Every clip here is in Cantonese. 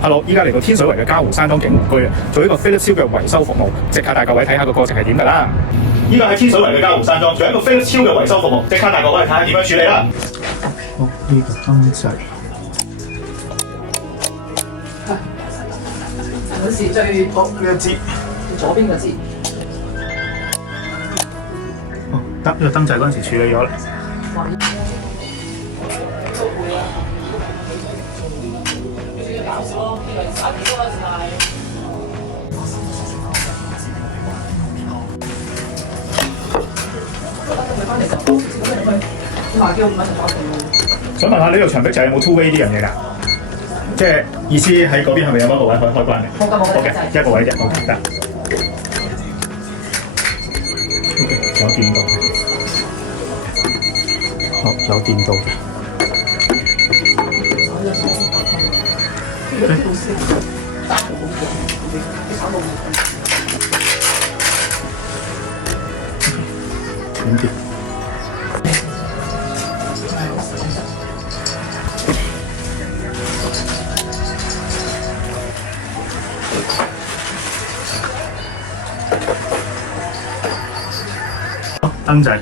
Hello， 依家嚟到天水圍嘅嘉湖山莊景湖居啊，做呢個 Philips Hue 嘅維修服務，即刻帶各位睇下個過程係點㗎啦。依家喺天水圍嘅嘉湖山莊做一個 Philips Hue 嘅維修服務，即刻帶各位睇下點樣處理啦。好，呢個燈掣。有時最好，呢一支。左邊個字。哦，得呢個燈掣嗰陣時處理咗啦。想問下呢度牆壁就有冇 two way 呢樣嘢㗎？即係意思喺嗰邊係咪有一個位可以開關嘅？冇㗎，好嘅，一個位啫，好得。OK， 有電到嘅。好，有電到嘅。點電？燈掣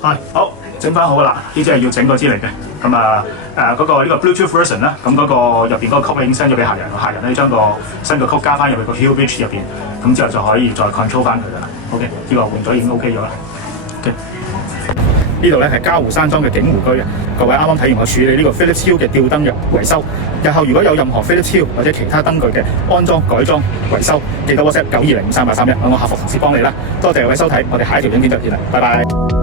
係好整翻好噶啦，呢支係要整嗰支嚟嘅。咁啊嗰個呢個 Bluetooth version 啦，咁嗰個入邊嗰個曲已經 send 咗俾客人，客人咧將個新嘅曲加翻入去個 Hue Bridge 入邊，咁之後就可以再 control 翻佢噶啦。OK， 呢個換咗已經 OK 咗啦。OK， 呢度咧係嘉湖山莊嘅景湖居啊。各位啱啱睇完我處理呢個 Philips Hue 嘅吊燈嘅維修，日後如果有任何 Philips Hue 或者其他燈具嘅安裝、改裝、維修，記得 WhatsApp 92053831，我客服同事幫你啦。多謝各位收睇，我哋下一條影片再見啦，拜拜。